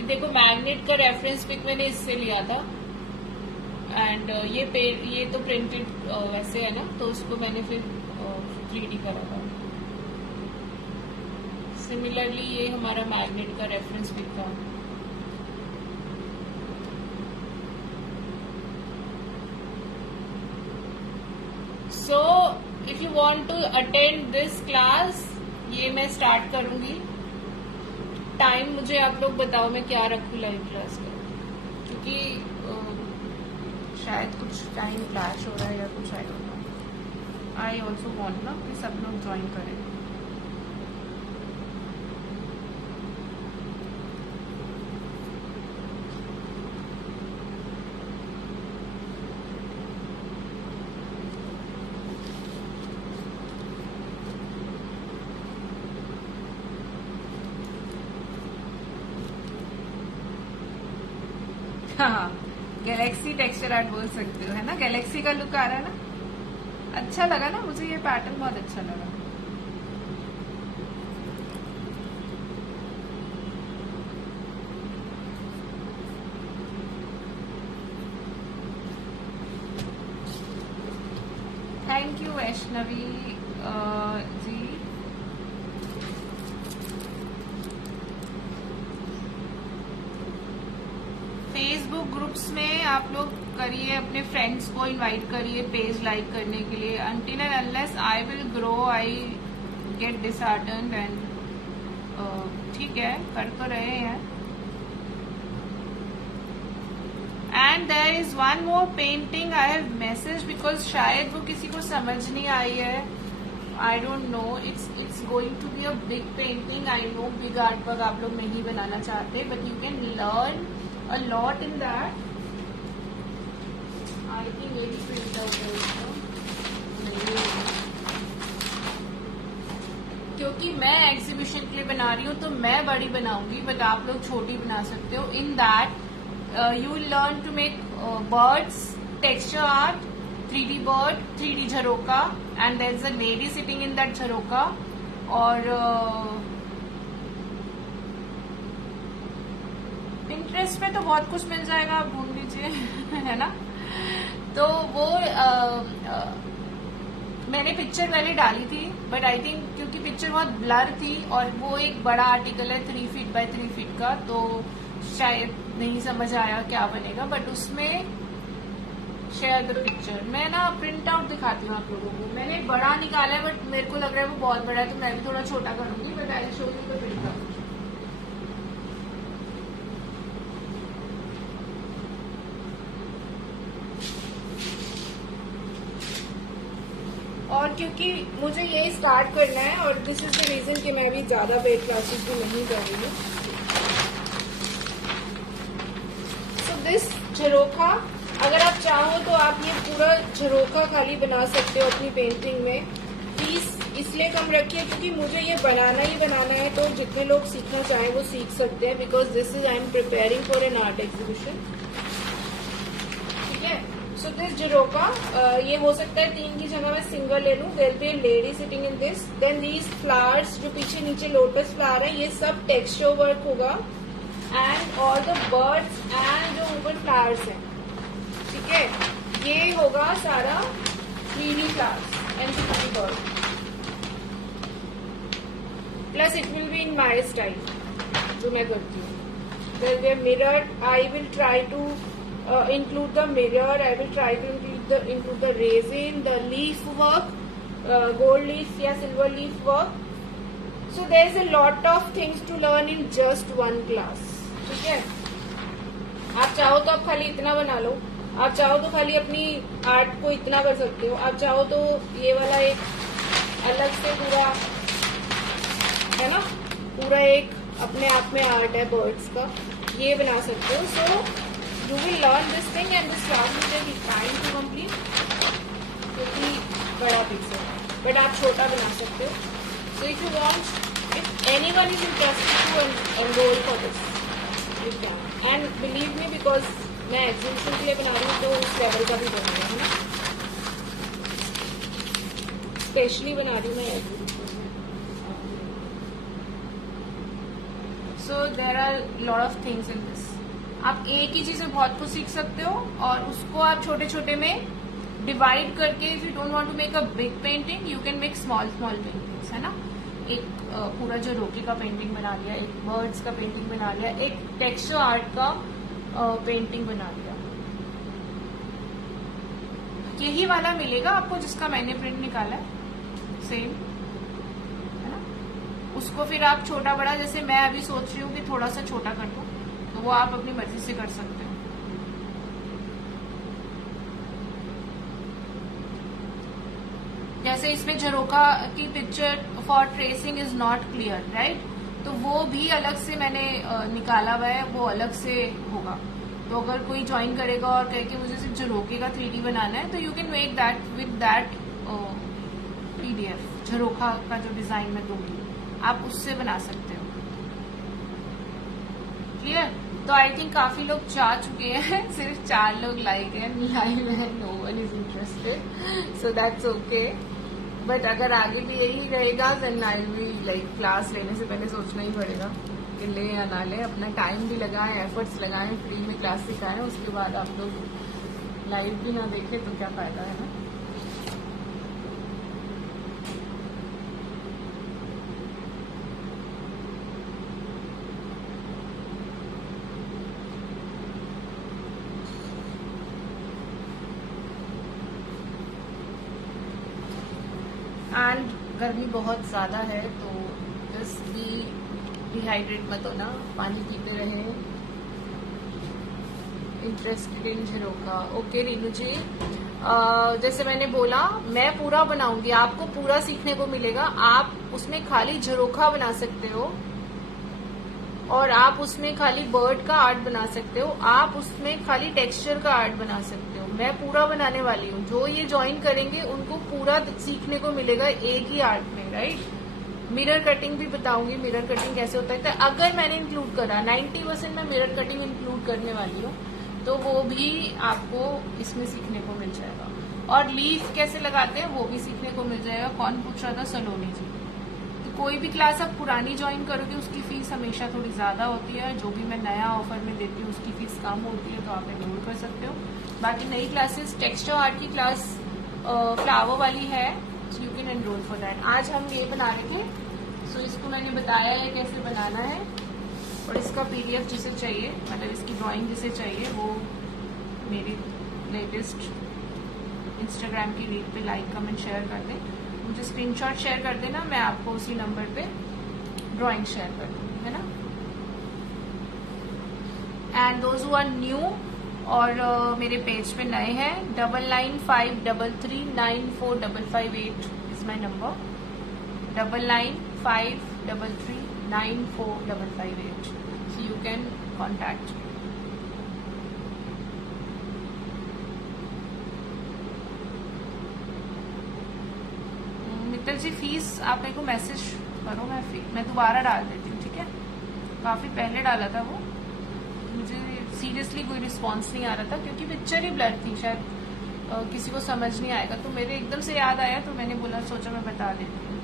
देखो, मैग्नेट का रेफरेंस पिक मैंने इससे लिया था, एंड ये तो प्रिंटेड वैसे है ना, तो उसको मैंने फिर 3D करा था। सिमिलरली ये हमारा मैग्नेट का रेफरेंस पिक था। So if you want to attend this class, ये मैं स्टार्ट करूंगी। टाइम मुझे आप लोग बताओ मैं क्या रखूँ लाइव क्लास का, क्योंकि शायद कुछ टाइम क्लैश हो रहा है या कुछ, आई don't no. I also want ना कि सब लोग ज्वाइन करें। हाँ, गैलेक्सी टेक्सचर आर्ट बोल सकते हो, है ना? गैलेक्सी का लुक आ रहा है ना? अच्छा लगा ना मुझे, ये पैटर्न बहुत अच्छा लगा। Thank you Vaishnavi ji. Facebook groups में आप लोग करिए, अपने फ्रेंड्स को इनवाइट करिए पेज लाइक करने के लिए। Until and unless I will grow, I get disheartened and ठीक है, कर तो रहे हैं। And there is one more painting I have message, because शायद वो किसी को समझ नहीं आई है, I don't know. It's going to be a big painting. I know big art work आप लोग नहीं बनाना चाहते, but you can learn a lot in that. I think maybe print out also. क्योंकि मैं एग्जीबिशन के लिए बना रही हूँ तो मैं बड़ी बनाऊंगी, बट आप लोग छोटी बना सकते हो. In that you will learn to make birds, texture art, 3D bird, 3D jharokha, and there is a lady sitting in that jharokha. और Pinterest पे तो बहुत कुछ मिल जाएगा, आप ढूंढ लीजिए है ना. तो वो मैंने पिक्चर पहले डाली थी, बट आई थिंक क्योंकि पिक्चर बहुत ब्लर थी और वो एक बड़ा आर्टिकल है 3 फीट बाय 3 फीट का, तो शायद नहीं समझ आया क्या बनेगा. बट उसमें शेयर द पिक्चर, मैं ना प्रिंट आउट दिखाती हूँ आप लोगों को. मैंने बड़ा निकाला है बट मेरे को लग रहा है वो बहुत बड़ा है, तो मैं भी थोड़ा छोटा करूंगी. But I show you the print out. और क्योंकि मुझे ये स्टार्ट करना है, और दिस इज द रीजन कि मैं भी ज्यादा पेड क्लासेस भी नहीं कर रही हूँ. सो दिस झरोखा, अगर आप चाहो तो आप ये पूरा झरोखा खाली बना सकते हो अपनी पेंटिंग में. प्लीज इसलिए कम रखिए क्योंकि मुझे ये बनाना ही बनाना है, तो जितने लोग सीखना चाहें वो सीख सकते हैं. Because this is I am preparing for an art exhibition. ठीक है. सो दिस झरोका, ये हो सकता है 3 की जगह मैं सिंगल ले लूं. There be a lady sitting in this. Then these flowers जो पीछे नीचे लोटस फ्लावर है, ये सब टेक्सचर वर्क होगा. And all the birds and जो ऊपर फ्लावर्स हैं, ठीक है, ये होगा सारा 3D flowers and 3D bird. Plus it will be in my style जो मैं करती हूँ. There be a mirror. I will try to include the mirror. I will try to include the resin, the leaf work, gold leaf या silver leaf work. So there is a lot of things to learn in just one class. ठीक है. आप चाहो तो आप खाली इतना बना लो, आप चाहो तो खाली अपनी आर्ट को इतना कर सकते हो, आप चाहो तो ये वाला एक अलग से पूरा है ना, पूरा एक अपने आप में आर्ट है बर्ड्स का, ये बना सकते हो. सो you will learn this thing and this class will take time to complete क्योंकि बड़ा पिक्चर है, बट आप छोटा बना सकते हो. So if you want, if anyone is interested to enroll for this, you can. And believe me, because मैं exhibition के लिए बना रही हूँ तो उस लेवल का भी बनेगा, है ना. स्पेशली बना रही हूँ मैं एग्जीबिशन में. So there are lot of things in this. आप एक ही चीज में बहुत कुछ सीख सकते हो, और उसको आप छोटे छोटे में डिवाइड करके, if you don't want to make a big painting, you can make small small paintings, है ना. एक पूरा झरोके का पेंटिंग बना लिया, एक बर्ड्स का पेंटिंग बना लिया, एक टेक्सचर आर्ट का पेंटिंग बना लिया. यही वाला मिलेगा आपको जिसका मैंने प्रिंट निकाला है, सेम, है ना. उसको फिर आप छोटा बड़ा, जैसे मैं अभी सोच रही हूँ कि थोड़ा सा छोटा कर दूं, तो वो आप अपनी मर्जी से कर सकते हो. जैसे इसमें झरोका की picture for tracing is not clear, right, तो वो भी अलग से मैंने निकाला हुआ है, वो अलग से होगा. तो अगर कोई ज्वाइन करेगा और कहे कि मुझे सिर्फ झरोके का 3D बनाना है, तो you can make that with that PDF. झरोका का जो डिजाइन मैं दूंगी आप उससे बना सकते हो. क्लियर. तो आई थिंक काफी लोग जा चुके हैं, सिर्फ 4 लोग लाइव है, no one is interested, so that's okay. But अगर आगे भी यही रहेगा then I will like class लेने से पहले सोचना ही पड़ेगा कि ले या ना ले. अपना टाइम भी लगाएं, एफर्ट्स लगाएं, फ्री में क्लास सिखाएं, उसके बाद आप लोग लाइव भी ना देखें तो क्या फायदा है ना. एंड गर्मी बहुत ज्यादा है, तो जस्ट भी डिहाइड्रेट मत होना, पानी पीते रहे. Interested in jharokha. Okay Reenu ji, जैसे मैंने बोला मैं पूरा बनाऊंगी, आपको पूरा सीखने को मिलेगा. आप उसमें खाली झरोखा बना सकते हो, और आप उसमें खाली बर्ड का आर्ट बना सकते हो, आप उसमें खाली टेक्सचर का आर्ट बना सकते हो. मैं पूरा बनाने वाली हूँ. जो ये ज्वाइन करेंगे उनको पूरा सीखने को मिलेगा एक ही आर्ट में, राइट. मिरर कटिंग भी बताऊंगी, मिरर कटिंग कैसे होता है। तो अगर मैंने इंक्लूड करा 90% में मिरर कटिंग इंक्लूड करने वाली हूँ, तो वो भी आपको इसमें सीखने को मिल जाएगा। और लीफ कैसे लगाते हैं वो भी सीखने को मिल जाएगा। कौन पूछ रहा था? सलोनी जी। तो कोई भी क्लास आप पुरानी ज्वाइन करोगे उसकी फीस हमेशा थोड़ी ज्यादा होती है, जो भी मैं नया ऑफर में देती हूँ उसकी फीस कम होती है, तो आप एनरोल कर सकते हो। बाकी नई क्लासेस टेक्सचर आर्ट की क्लास फ्लावर वाली है, you can enrol for that. आज हम ये बना रहे थे, सो इसको मैंने बताया है कैसे बनाना है। और इसका पीडीएफ जिसे चाहिए, मतलब इसकी ड्राइंग जिसे चाहिए, वो मेरी लेटेस्ट इंस्टाग्राम की रील पे लाइक कमेंट शेयर कर दें, मुझे स्क्रीनशॉट शेयर कर देना, मैं आपको उसी नंबर पे ड्राइंग शेयर कर दूंगी, है ना। And those who are new और मेरे पेज पे नए हैं, 9953394558 is my number, 9953394558, so you can contact me. Mittal ji fees आप मेरे को मैसेज करो, मैं दोबारा डाल देती हूँ, ठीक है। काफी पहले डाला था वो, मुझे सीरियसली कोई रिस्पांस नहीं आ रहा था क्योंकि पिक्चर ही ब्लर थी, शायद किसी को समझ नहीं आएगा। तो मेरे एकदम से याद आया तो मैंने बोला, सोचा मैं बता देती हूँ।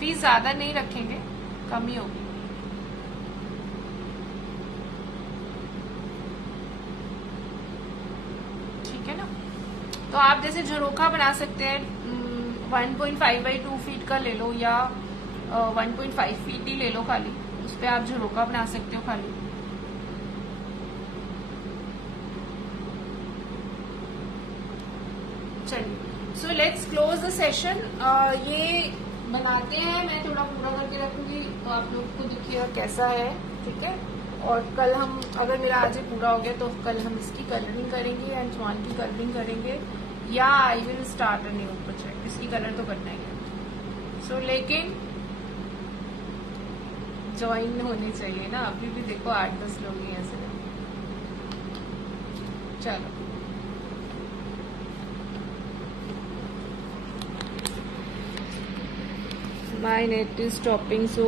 फीस ज्यादा नहीं रखेंगे, कम ही होगी। ठीक है ना। तो आप जैसे झरोखा बना सकते हैं, 1.5/2 फीट का ले लो या 1.5 फीट ही ले लो खाली, उस पर आप झरोखा बना सकते हो खाली। चलिए, so let's close the session. ये बनाते हैं, मैं थोड़ा पूरा करके रखूंगी तो आप लोग को दिखिएगा कैसा है, ठीक है। और कल हम, अगर मेरा आज ही पूरा हो गया तो कल हम इसकी कलरिंग करेंगे एंड स्वान की कलरिंग करेंगे, या I will start a new project. इसकी कलर तो करना ही है। सो लेकिन ज्वाइन होने चाहिए ना, अभी भी देखो 8-10 लोग ही ऐसे। चलो, my net is stopping, so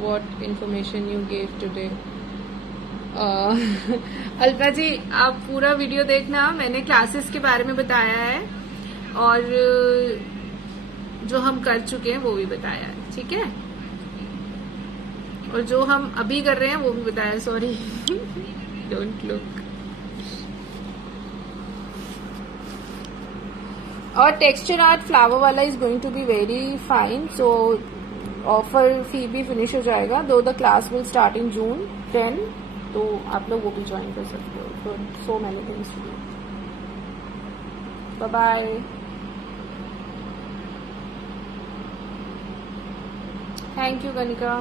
what information you gave today? Alpa जी आप पूरा वीडियो देखना, मैंने क्लासेस के बारे में बताया है और जो हम कर चुके हैं वो भी बताया है, ठीक है। और जो हम अभी कर रहे हैं वो भी बताया, सॉरी डोंट लुक। और टेक्सचर आर्ट फ्लावर वाला is going to be very fine, so offer fee भी फिनिश हो जाएगा, though the class will start in June 10, तो आप लोग वो भी ज्वाइन कर सकते हो। So many things to do. Bye bye. Thank you Ganika.